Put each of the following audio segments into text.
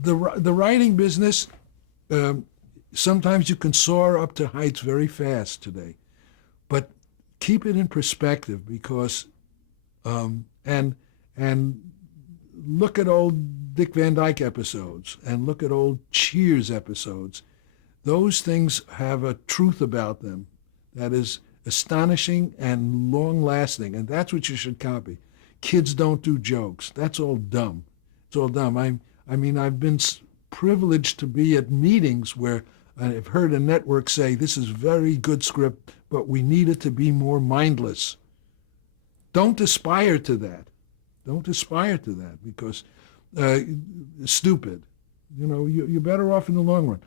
The writing business, sometimes you can soar up to heights very fast today, but keep it in perspective because, and look at old Dick Van Dyke episodes and look at old Cheers episodes. Those things have a truth about them that is astonishing and long-lasting, and that's what you should copy. Kids don't do jokes. That's all dumb. It's all dumb. I mean, I've been privileged to be at meetings where I've heard a network say, this is very good script, but we need it to be more mindless. Don't aspire to that. Don't aspire to that because stupid. You know, you're better off in the long run.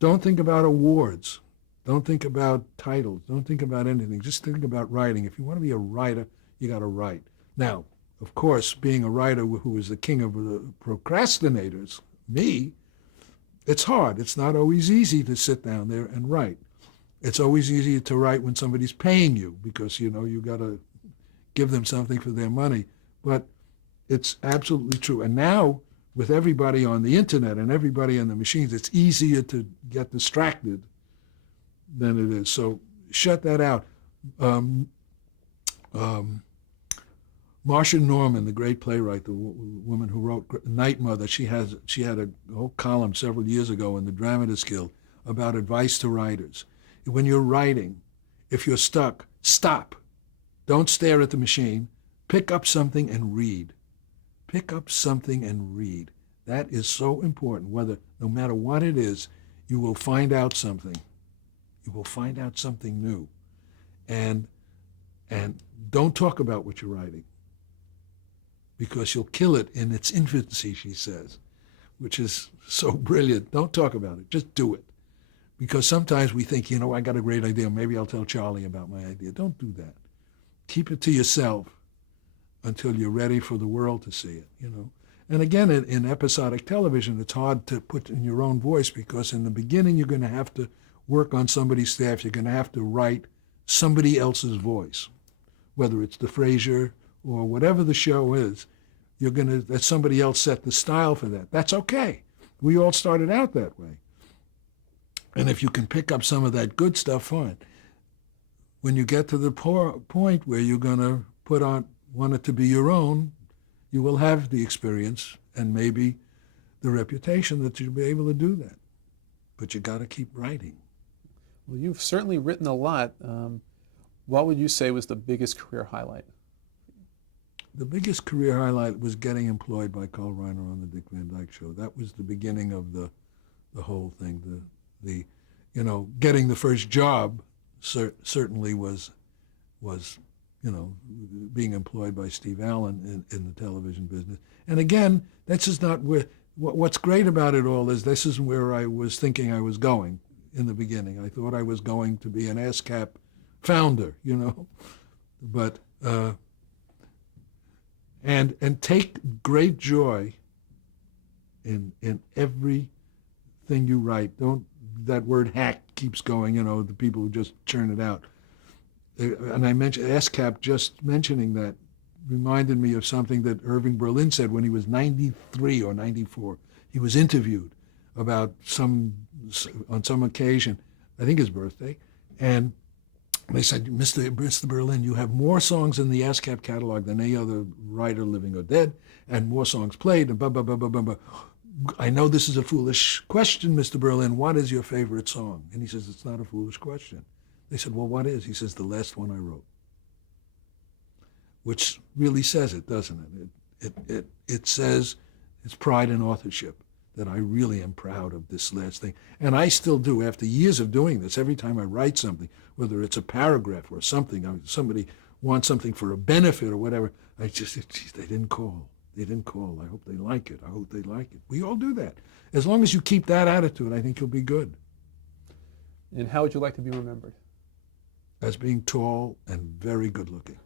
Don't think about awards. Don't think about titles. Don't think about anything. Just think about writing. If you want to be a writer, you got to write. Now, of course, being a writer who is the king of the procrastinators, me, it's hard. It's not always easy to sit down there and write. It's always easier to write when somebody's paying you because, you know, you got to give them something for their money. But it's absolutely true. And now, with everybody on the internet and everybody on the machines, it's easier to get distracted than it is. So shut that out. Marcia Norman, the great playwright, the woman who wrote Night Mother, she had a whole column several years ago in the Dramatists Guild about advice to writers. When you're writing, if you're stuck, stop. Don't stare at the machine. Pick up something and read. Pick up something and read. That is so important. No matter what it is, you will find out something. You will find out something new. And don't talk about what you're writing because you'll kill it in its infancy, she says, which is so brilliant. Don't talk about it. Just do it. Because sometimes we think, you know, I got a great idea. Maybe I'll tell Charlie about my idea. Don't do that. Keep it to yourself until you're ready for the world to see it, you know. And again, in episodic television, it's hard to put in your own voice because in the beginning, you're going to have to work on somebody's staff. You're going to have to write somebody else's voice, whether it's the Frasier or whatever the show is. That somebody else set the style for that. That's okay. We all started out that way. And if you can pick up some of that good stuff, fine. When you get to the point where you're going to want it to be your own, you will have the experience and maybe the reputation that you'll be able to do that. But you got to keep writing. Well, you've certainly written a lot. What would you say was the biggest career highlight? The biggest career highlight was getting employed by Carl Reiner on the Dick Van Dyke Show. That was the beginning of the whole thing. The getting the first job certainly was being employed by Steve Allen in the television business. And again, that's just not where. What's great about it all is this is where I was thinking I was going in the beginning. I thought I was going to be an ASCAP founder, you know, but and take great joy in everything you write. That word hack keeps going, you know, the people who just churn it out. And I mentioned ASCAP, just mentioning that reminded me of something that Irving Berlin said when he was 93 or 94. He was interviewed about on some occasion, I think his birthday, and they said, Mr. Berlin, you have more songs in the ASCAP catalog than any other writer, living or dead, and more songs played, and blah, blah, blah, blah, blah, blah. I know this is a foolish question, Mr. Berlin. What is your favorite song? And he says, it's not a foolish question. They said, well, what is? He says, the last one I wrote. Which really says it, doesn't it? It says it's pride in authorship, that I really am proud of this last thing. And I still do, after years of doing this, every time I write something, whether it's a paragraph or something, somebody wants something for a benefit or whatever, I just, geez, they didn't call. They didn't call. I hope they like it. I hope they like it. We all do that. As long as you keep that attitude, I think you'll be good. And how would you like to be remembered? As being tall and very good looking.